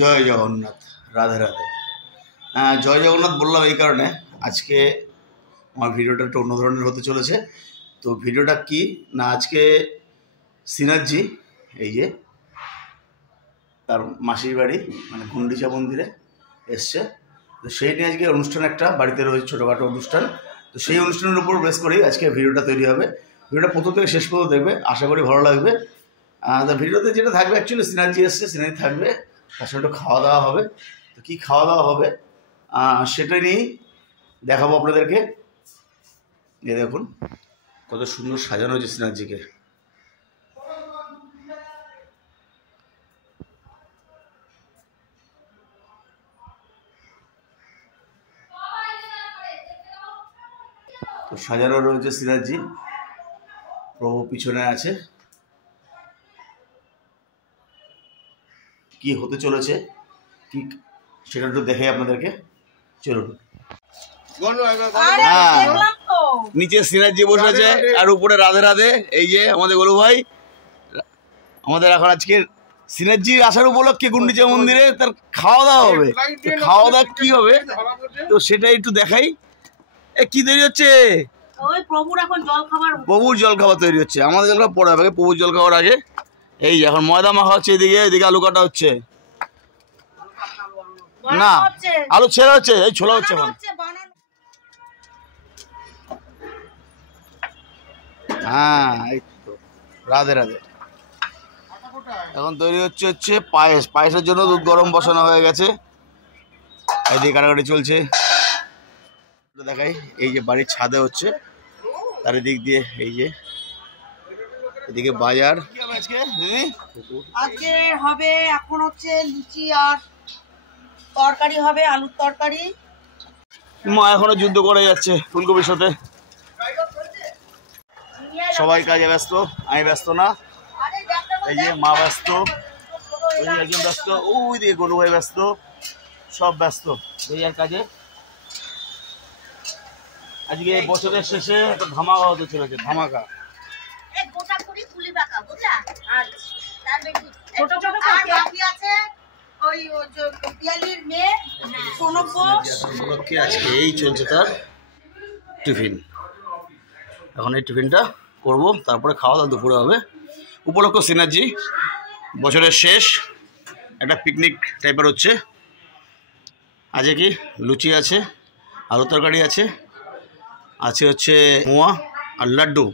জয় জগন্নাথ, রাধে রাধে। জয় জগন্নাথ বললাম এই কারণে, আজকে আমার ভিডিওটা একটু অন্য ধরনের হতে চলেছে। তো ভিডিওটা কি না, আজকে সিনাজি এই যে তার মাসির বাড়ি মানে গুন্ডিচা মন্দিরে এসছে। তো সেই নিয়ে আজকে অনুষ্ঠান একটা বাড়িতে রয়েছে, ছোটোখাটো অনুষ্ঠান। তো সেই অনুষ্ঠানের উপর বেস করেই আজকে ভিডিওটা তৈরি হবে। ভিডিওটা প্রথম থেকে শেষ পর্যন্ত দেখবে, আশা করি ভালো লাগবে। তো ভিডিওতে যেটা থাকবে অ্যাকচুয়ালি সিনাজি এসছে, সিনাজি থাকবে, তার সঙ্গে একটু খাওয়া দাওয়া হবে। তো কী খাওয়া দাওয়া হবে সেটা নিয়েই দেখাবো আপনাদেরকে। এ দেখুন কত সুন্দর সাজানো হয়েছে সিনাজিকে। তো সাজানো রয়েছে সিনাজি, প্রভু পিছনে আছে। কি হতে চলেছে কি সেটা একটু দেখে আপনাদেরকে, চলুন। নিচে সিনাজি বসে আছে আর উপরে রাধে রাধে। এই যে আমাদের গোলু ভাই, আমাদের এখন আজকে সিনাজি আসার উপলক্ষে গুন্ডিচা মন্দিরে তার খাওয়া দাওয়া হবে। খাওয়া দাওয়া কি হবে তো সেটা একটু দেখাই। কি তৈরি হচ্ছে? প্রভুর জল খাবার তৈরি হচ্ছে। আমাদের জল খাবার পরে হবে, প্রভুর জল খাবার আগে। এই এখন ময়দা মাখা হচ্ছে, এদিকে আলু কাটা হচ্ছে, না আলু ছেড়া হচ্ছে, এই ছোলা হচ্ছে এখন। হ্যাঁ এই তো রাধে রাধে। এখন তৈরি হচ্ছে পায়েস। পায়েসের জন্য দুধ গরম বসানো হয়ে গেছে, এদিকে কাটাকাটি চলছে। দেখাই, এই যে বাড়ির ছাদে হচ্ছে, তার দিক দিয়ে এই যে এদিকে বাজার। কি হবে আজকে দিদি? আজকে হবে এখন হচ্ছে লুচি আর তরকারি হবে, আলুর তরকারি। মা এখনো যুদ্ধ করে যাচ্ছে ফুলকপির সাথে। সবাই কাজে ব্যস্ত, আমি ব্যস্ত না। এই যে মা ব্যস্ত, ওই যে একজন ব্যস্ত, ওই দিকে গোলু ভাই ব্যস্ত, সব ব্যস্ত এই আর কাজে। আজকে বছরের শেষে একটা ধামাকা হতে চলেছে, ধামাকা। আজকে এই চলছে তার টিফিন। এখন এই টিফিনটা করবো, তারপরে খাওয়া দাওয়া দুপুরে হবে। উপলক্ষ সিনাজি, বছরের শেষ একটা পিকনিক টাইপের হচ্ছে। আজকে কি লুচি আছে, আলু তরকারি আছে, আছে হচ্ছে মোয়া আর লাড্ডু।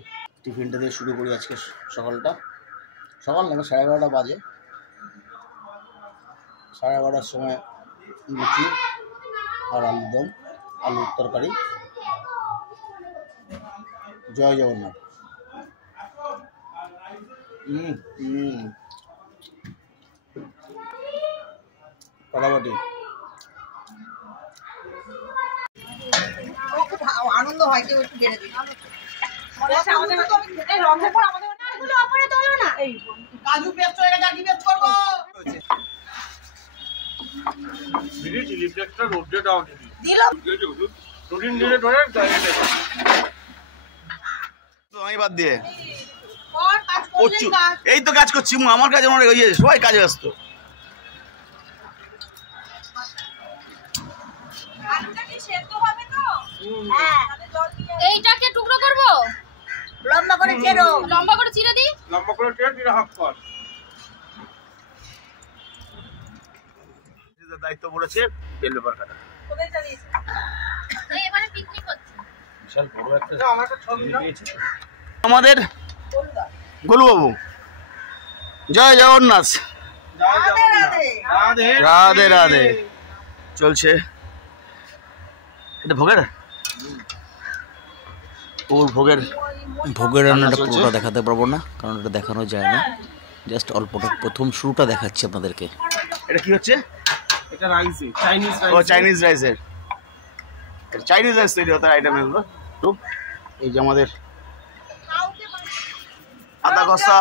টিফিনটা দিয়ে শুরু করি আজকে সকালটা। সকাল না, 11:30 বাজে। 11:30 সময় লুচি আর আলুর দম, আলুর তরকারি। জয় জগন্নাথ। ফাটাফাটি। আনন্দ হয় কেউ একটু গেড়ে দিই। কাজু পেস্ট হয়ে গেছে, কি পেস্ট করবো? আমি বাদ দিয়ে এই তো কাজ করছি, আমার কাছে মনে হয় সবাই কাজে ব্যস্ত। এইটাকে টুকরো করব, লম্বা করে চেরো, লম্বা করে চিড়ে দিই, লম্বা করে চেরো, দিলে হাফ কর। দায়িত্ব পড়েছে তেল পেপার কাটা। কোথায় চালিয়েছে? এই এবারে পিকনিক হচ্ছে। বিশাল বড় একটা আমাকে ছবি দিয়েছে আমাদের গোলু বাবু। জয় জগন্নাথ, রাধে রাধে, রাধে রাধে রাধে। চলছে এটা ভোগের, ওর ভোগের ভোগের রান্নাটা পুরোটা দেখাতে পারবো না, কারণ এটা দেখানো যায় না। জাস্ট অল্পটা প্রথম শুরুটা দেখাচ্ছি আপনাদেরকে। এটা কি হচ্ছে? এটা রাইস, চাইনিজ রাইস। ও চাইনিজ রাইসের, চাইনিজ রাইস তৈরি হতে আইটেম এগুলো। তো এই যে আমাদের আদা কষা,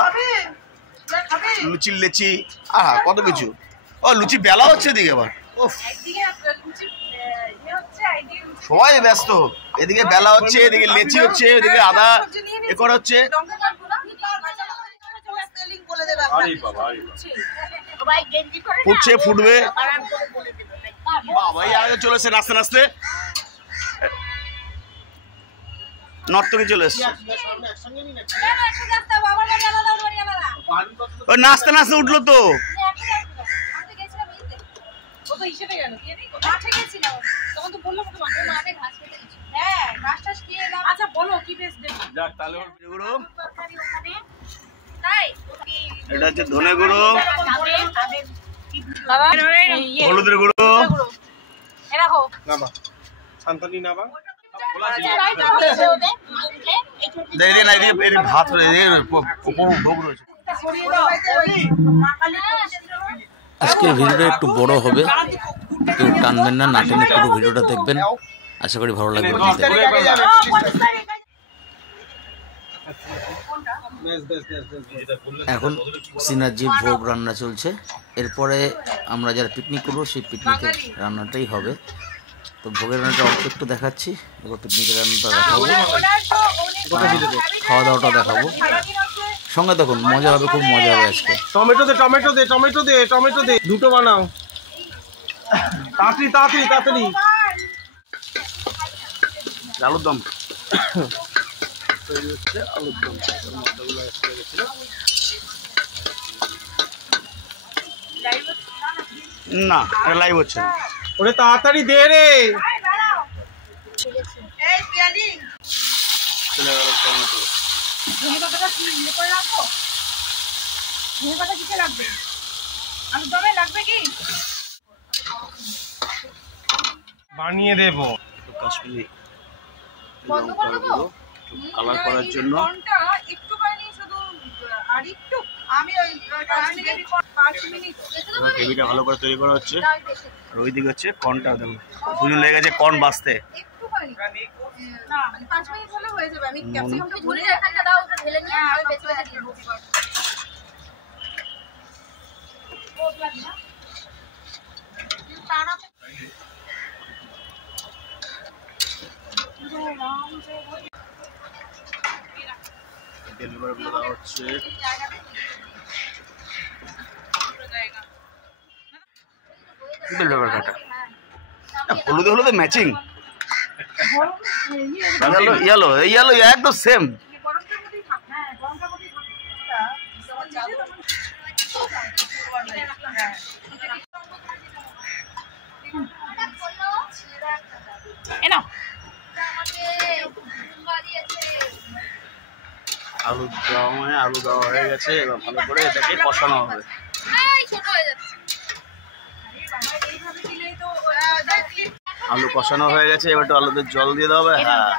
লুচি লেচি, আহা কত কিছু। ও লুচি বেলা হচ্ছে এদিকে আবার, সবাই ব্যস্ত। এদিকে বেলা হচ্ছে, এদিকে লেচি হচ্ছে, এদিকে আদা এ করা হচ্ছে। ফুটছে, ফুটবে। বাবা এই আগে চলে এসছে নাচতে নাচতে, নর্তকী চলে এসছে। ওই নাচতে নাচতে উঠলো তো। এটা হচ্ছে ধনে গুঁড়ো, হলুদের গুঁড়ো, ভাত আজকের ভিডিওটা একটু বড় হবে, কেউ টানবেন না, না টেনে পুরো ভিডিওটা দেখবেন, আশা করি ভালো লাগবে। এখন সিনার্জির ভোগ রান্না চলছে, এরপরে আমরা যারা পিকনিক করবো সেই পিকনিকের রান্নাটাই হবে। তো ভোগের রান্নাটা অল্প একটু দেখাচ্ছি, এবার পিকনিকের রান্নাটা দেখাবো, খাওয়া দাওয়াটা দেখাবো, সঙ্গে দেখুন, মজা হবে, খুব মজা হবে আজকে। টমেটো দে, টমেটো দে, টমেটো দে, টমেটো দে, দুটো বানাও তাড়াতাড়ি তাড়াতাড়ি তাড়াতাড়ি। আলুর দম না, এটা লাইভ হচ্ছে। ওরে তাড়াতাড়ি দে রে। চলে গেল টমেটো। বানিয়ে দেবো কাশ্মীরি কালার করার জন্য। গ্রেভিটা ভালো করে তৈরি করা হচ্ছে, আর ওইদিকে হচ্ছে কর্নটা। দেখুন দুজন লেগে গেছে কর্ন বাছতে। হচ্ছে হলুদে হলুদে ম্যাচিং, ইয়েলো ইয়েলো একদম সেম। আলু দমে আলু দেওয়া হয়ে গেছে, এবার ভালো করে এটাকে কষানো হবে। আলু কষানো হয়ে গেছে, এবার একটু আলুতে জল দিয়ে দেওয়া হবে। হ্যাঁ,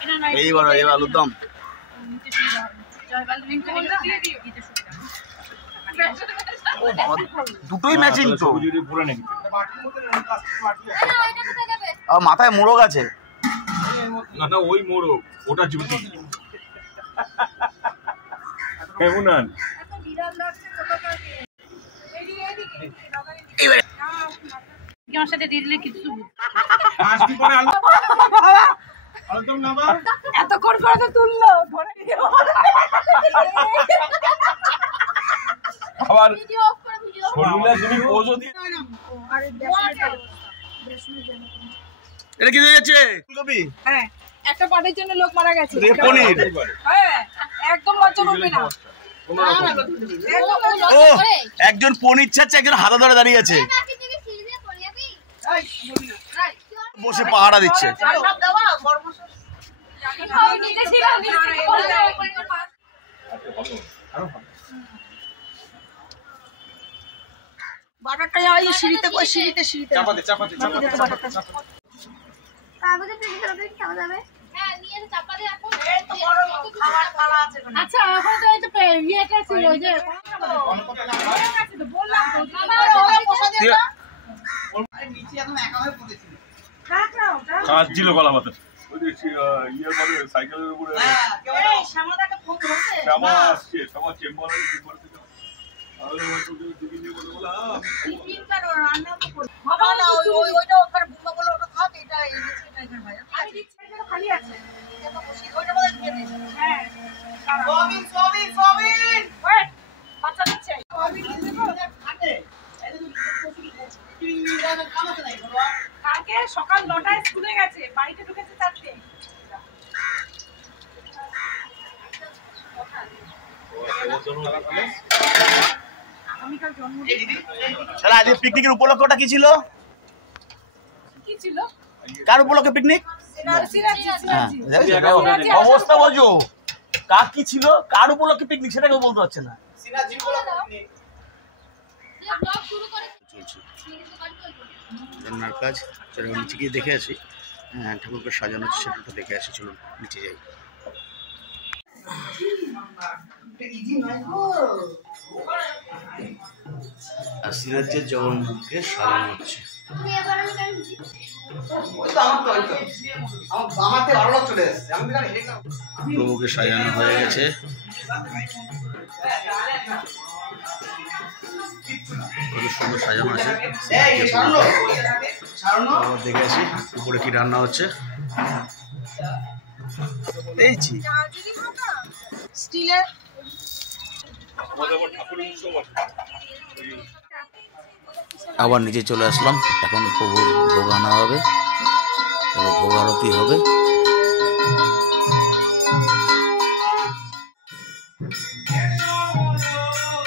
এইবার আলুর দম। দুটোই ম্যাচিং তো, মাথায় মোড়ক আছে। না না, ওই মোড়ক, ওটা জুতি কেমন আন। এতক্ষণ করে তো তুললো, আবার শর্মিলা তুমি পোজও দিয়ে। এটা কি দিয়েছে? ফুলকপি। হ্যাঁ, একটা পাটের জন্য লোক মারা গেছে। পনির। হ্যাঁ, একদম লজ্জা করবে না। ও, একজন পনির ছাড়ছে, একজন হাতা ধরে দাঁড়িয়ে আছে, বসে পাহারা দিচ্ছে। বাটারটা যাওয়াই সিঁড়িতে কই, সিঁড়িতে সিঁড়িতে চাপাতে চাপাতে চাপাতে চাপাতে চাপাতে। কাগজে প্রিন্ট করে খাওয়া যাবে। হ্যাঁ, নিয়ে চাপা দিয়ে এখন খাবার খাওয়া আছে। আচ্ছা, এখন তো এই তো ইয়েটা ছিল, ওই যে বললাম তো নিচে এখন একা হয়ে পড়েছিল। কাজ ছিল গলা মাথা, ওই যে ইয়ের পরে সাইকেলের উপরে শ্যামাদাকে ফোন করেছে। শ্যামা আসছে, শ্যামা চেম্বারে চেম্বার থেকে আরে ওই তো টিভি নিয়ে কথা বলা। টিফিনটা রান্না তো করব। বাবা না, ওইটা ওখানে বুম্বা বলে ওটা থাক, এটা এনেছে এটা এখানে ভাই। আমি দিচ্ছি, এটা খালি আছে। এটা বসি, ওইটা বলে দিয়ে দিই। হ্যাঁ, সোয়াবিন সোয়াবিন সোয়াবিন। ওয়েট, বাচ্চা দিচ্ছে। সোয়াবিন দিতে তো ফাটে। এই যে তাহলে আজকে পিকনিকের উপলক্ষটা কি ছিল? কার উপলক্ষে পিকনিক? অবস্থা বলছো কার কি ছিল, কার উপলক্ষে পিকনিক সেটা কেউ বলতে পারছে না। রান্নার কাজ চলো নিচে গিয়ে দেখে আসি। হ্যাঁ, ঠাকুরকে সাজানো হচ্ছে সেটা দেখে আসি। চলুন নিচে যাই। আর সিরাজের জগন্নাথকে সাজানো হচ্ছে। প্রভুকে সাজানো হয়ে গেছে। কত সুন্দর সাজানো আছে। দেখে আসি উপরে কি রান্না হচ্ছে। এইছি স্টিলের আবার নিচে চলে আসলাম। এখন প্রভুর ভোগ আনা হবে, ভোগ আরতি হবে।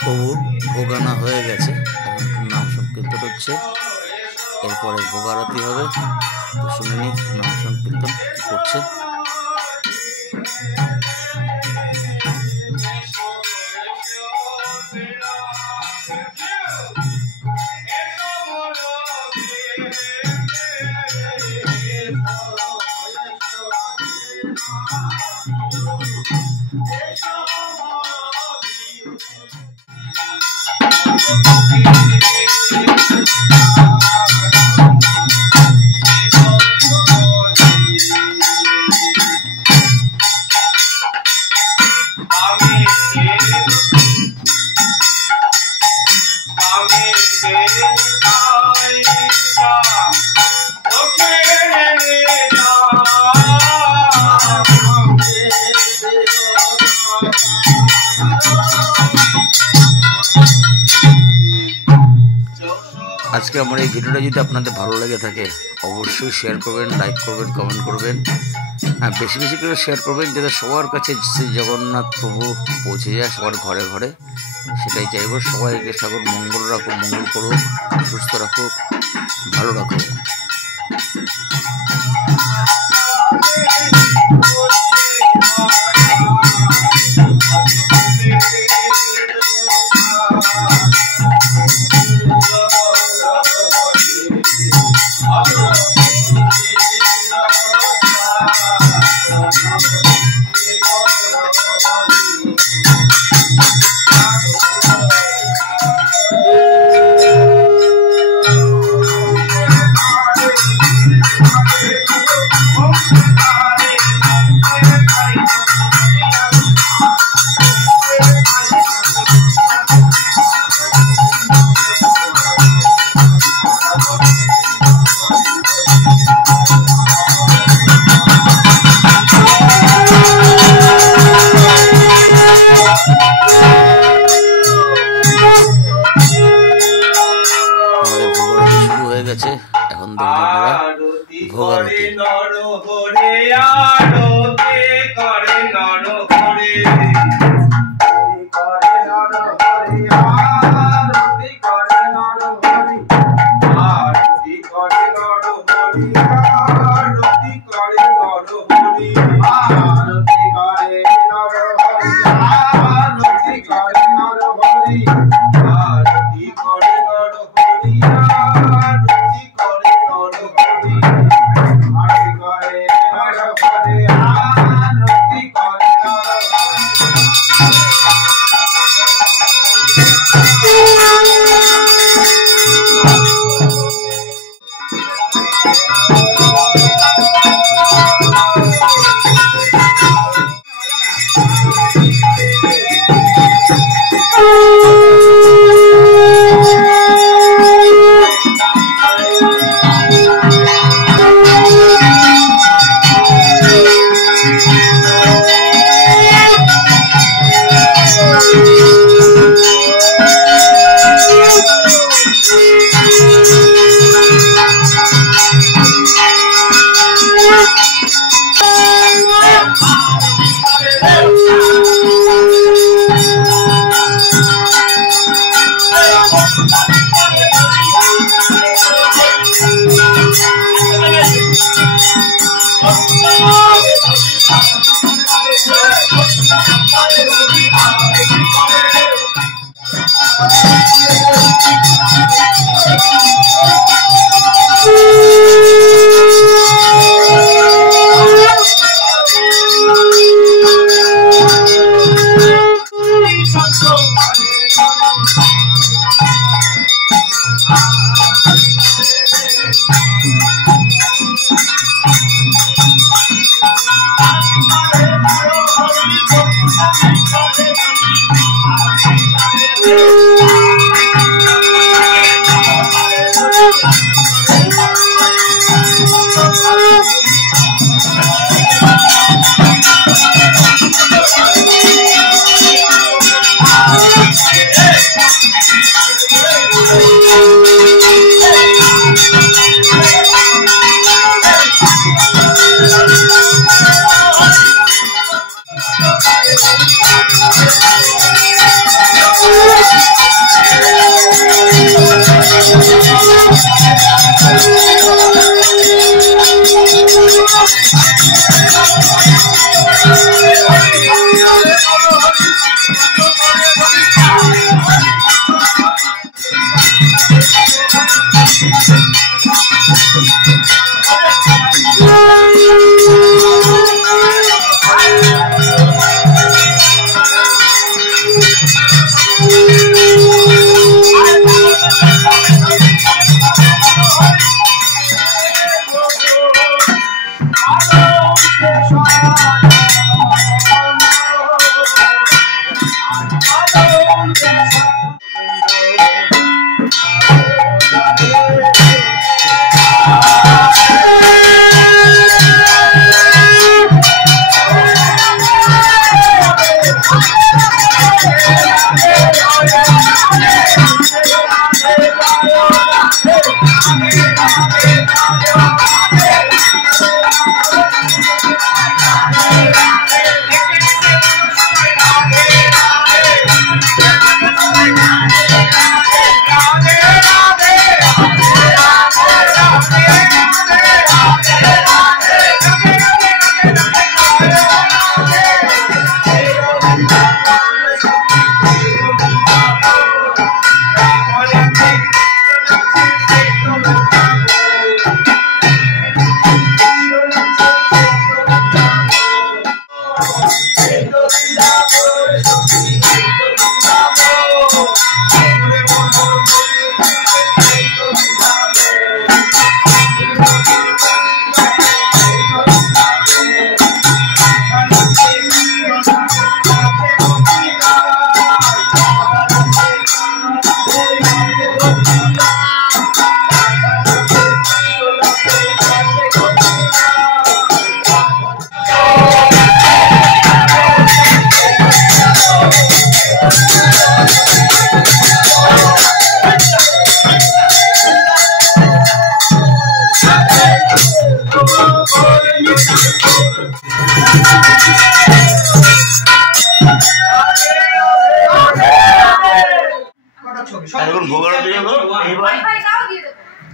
প্রভুর ভোগ আনা হয়ে গেছে, এখন নাম সংকীর্তন হচ্ছে, এরপরে ভোগ আরতি হবে। তো শুনে নি নাম সংকীর্তন কি করছে। আজকে আমার এই ভিডিওটা যদি আপনাদের ভালো লেগে থাকে অবশ্যই শেয়ার করবেন, লাইক করবেন, কমেন্ট করবেন। হ্যাঁ, বেশি বেশি করে শেয়ার করবেন যাতে সবার কাছে শ্রী জগন্নাথ প্রভু পৌঁছে যায়, সবার ঘরে ঘরে। সেটাই চাইব। সবাইকে ঠাকুর মঙ্গল রাখুক, মঙ্গল করুক, সুস্থ রাখুক, ভালো রাখুক। এখন দেখুন ভোগ আরতি। Thank you.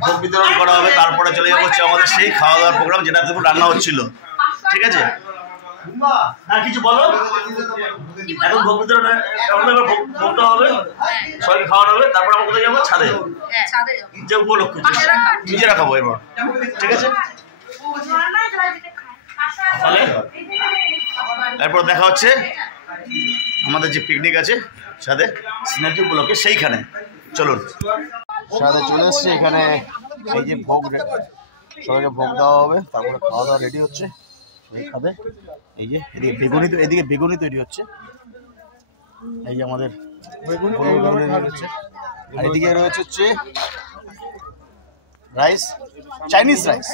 ভোগ বিতরণ করা হবে, তারপরে চলে যাবো হচ্ছে আমাদের সেই খাওয়া দাওয়ার প্রোগ্রাম যেটা দেখো রান্না হচ্ছিল। ঠিক আছে, হ্যাঁ কিছু বলো। এখন ভোগ বিতরণ ভোগটা হবে, সবাই খাওয়ানো হবে, তারপর আমরা কোথায় যাবো? ছাদে, যে উপলক্ষ নিজে রাখাবো এবার। ঠিক আছে, তাহলে তারপর দেখা হচ্ছে আমাদের যে পিকনিক আছে সাথে সিনারি উপলক্ষে সেইখানে। চলুন, সাথে চলে এসছে এখানে। এই যে ভোগ, সবাইকে ভোগ দেওয়া হবে, তারপরে খাওয়া দাওয়া রেডি হচ্ছে খাবে। এই যে এদিকে বেগুনি তৈরি হচ্ছে, এই যে আমাদের বেগুনি হচ্ছে। আর এদিকে রয়েছে হচ্ছে রাইস, চাইনিজ রাইস।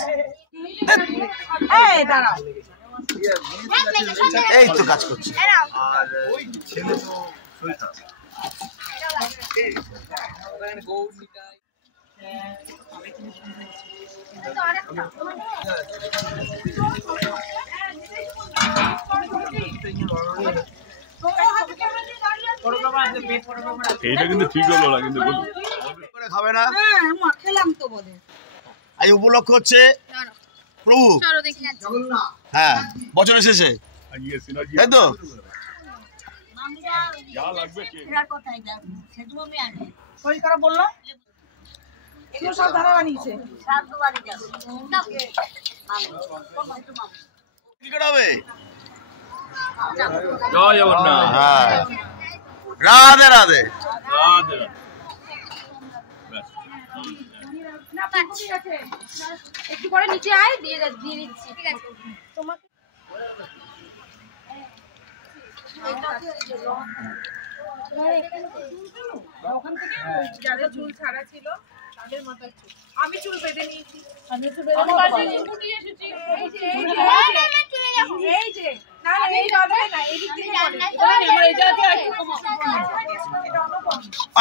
এই তো কাজ করছে। এইটা কিন্তু ঠিক হলো না, কিন্তু খাবে না। খেলাম তো বলে আজ উপলক্ষ হচ্ছে প্রভু, হ্যাঁ বছরের শেষে, তাই তো? বললো এগুলো সব ধারা বানিয়েছে। কি করা হবে? জয় জগন্নাথ। হ্যাঁ, রাধে রাধে। রাধে রাধে। ব্যাস। না ঠিক আছে, একটু পরে নিচে আয়, দিয়ে দিচ্ছি। ঠিক আছে তোমাকে ওখান থেকে যাদের চুল ছাড়া ছিল তাদের মাথায় চুল, আমি চুল বেঁধে নিয়েছি। আমি চুল বেঁধে এসেছি। এই যে না না এই যাবে না, এই দিক থেকে এই জায়গা একটু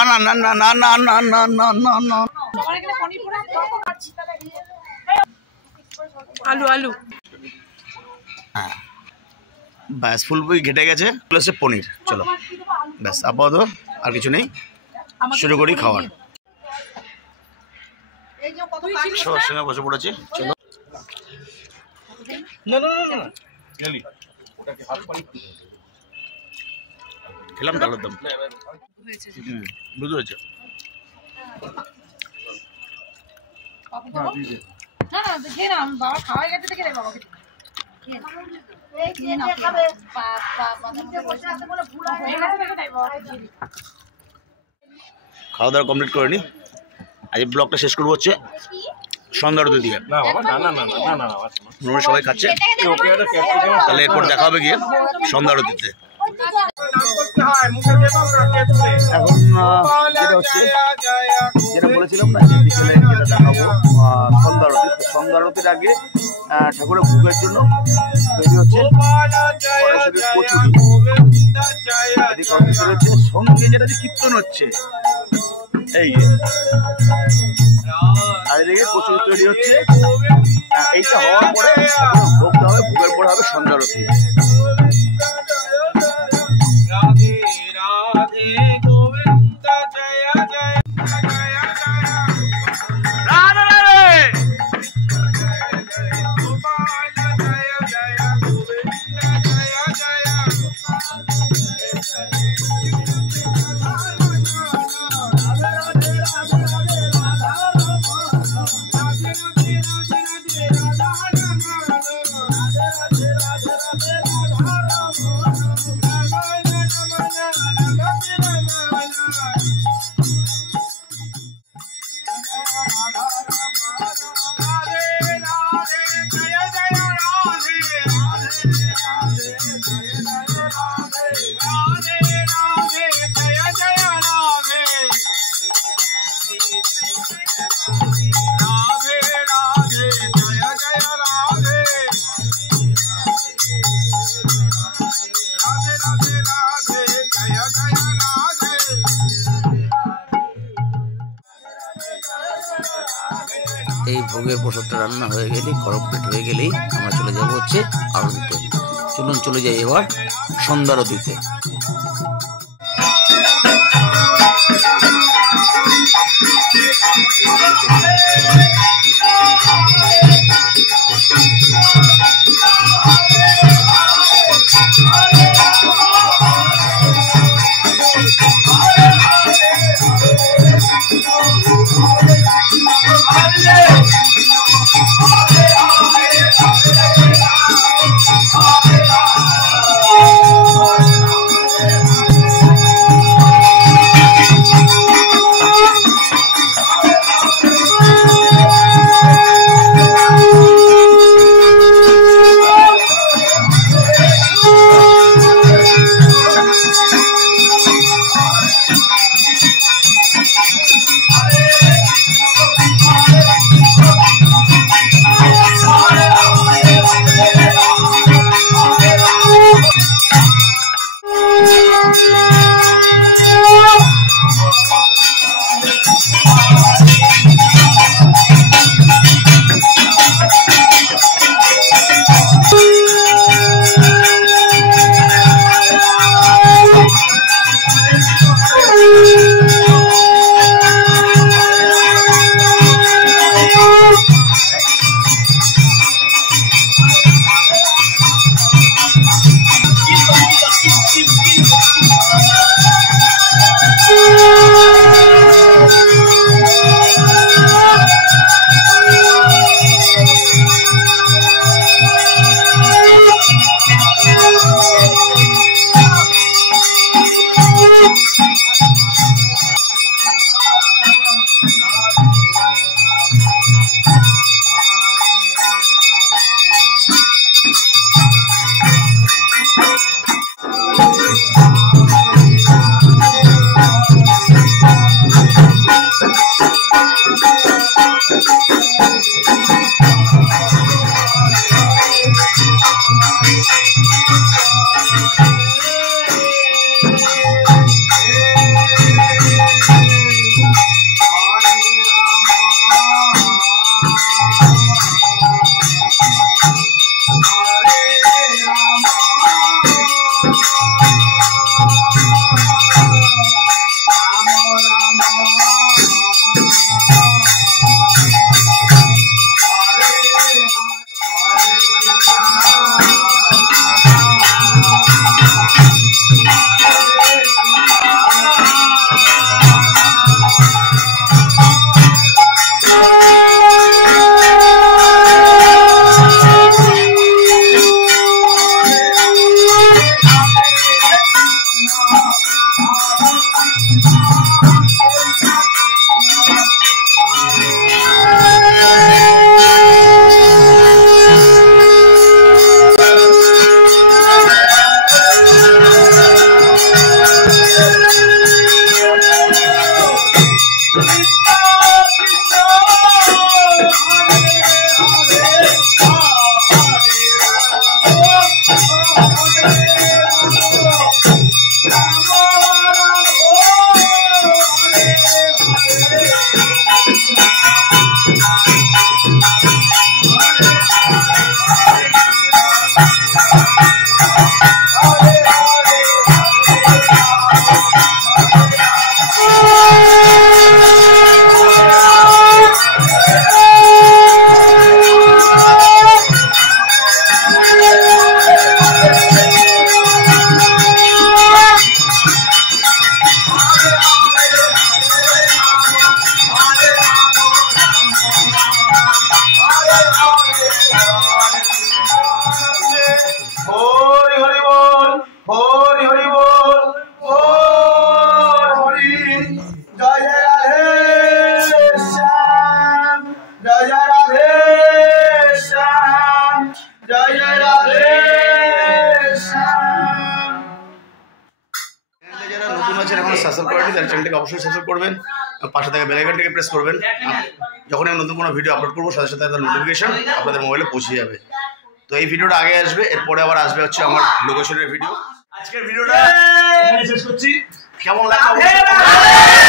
না না না না না না না না না না আমার এখানে পনির পড়ে কত কাটছি তাহলে আলু আলু হ্যাঁ ব্যাস ফুলকপি ঘেটে গেছে, প্লাস পনির। চলো ব্যাস আপাতত আর কিছু নেই, শুরু করি খাওয়ার। এই যে কত সবার সঙ্গে বসে পড়েছি, চলো। না না না না গেলি ওটাকে হাত পানি খেলাম ডালের দম, বুঝতে পেরেছো? না না দেখে না, বাবা খাওয়া গেছে দেখে বাবাকে খাওয়া দাওয়া কমপ্লিট করে নি, আজ ব্লগটা শেষ করবো হচ্ছে সন্ধ্যা আরতি দিয়ে। না বাবা না না না না না না আচ্ছা রুমে সবাই খাচ্ছে, ওকে এটা ক্যাপটা দেওয়া তাহলে এরপর দেখা হবে গিয়ে সন্ধ্যা আরতিতে। করতে হয় মুখে দেবো কাকে তুলে এখন যেটা হচ্ছে, যেটা বলেছিলাম না যে বিকেলে যেটা দেখাবো সন্ধ্যা আরতি, তো সন্ধ্যা আরতির আগে ঠাকুরের ভোগের জন্য তৈরি হচ্ছে সরাসরি কচুরি। এদিকে অর্কেস্ট্রা হচ্ছে, সঙ্গে যেটা যে কীর্তন হচ্ছে এই যে, আর এদিকে কচুরি তৈরি হচ্ছে। এইটা হওয়ার পরে ভোগ দেওয়া হবে, ভোগের পরে হবে সন্ধ্যা আরতি। রাধে রাধে গোবিন্দ জয় জয় জয় রাধে রাধে। গোপাল জয় জয় গোবিন্দ জয় জয় এই ভোগের প্রসাদটা রান্না হয়ে গেলেই, গরম পেট হয়ে গেলেই আমরা চলে যাব হচ্ছে আরতিতে। চলুন চলে যাই এবার সন্ধ্যা আরতিতে। সাবস্ক্রাইব করেনি তাহলে চ্যানেলটাকে অবশ্যই সাবস্ক্রাইব করবেন, পাশে থাকা বেল আইকনটাকে প্রেস করবেন। যখন আমি নতুন কোনো ভিডিও আপলোড করবো সাথে সাথে তার নোটিফিকেশন আপনাদের মোবাইলে পৌঁছে যাবে। তো এই ভিডিওটা আগে আসবে, এরপরে আবার আসবে হচ্ছে আমার লোকেশনের ভিডিও। আজকের ভিডিওটা এখানে শেষ করছি। কেমন লাগলো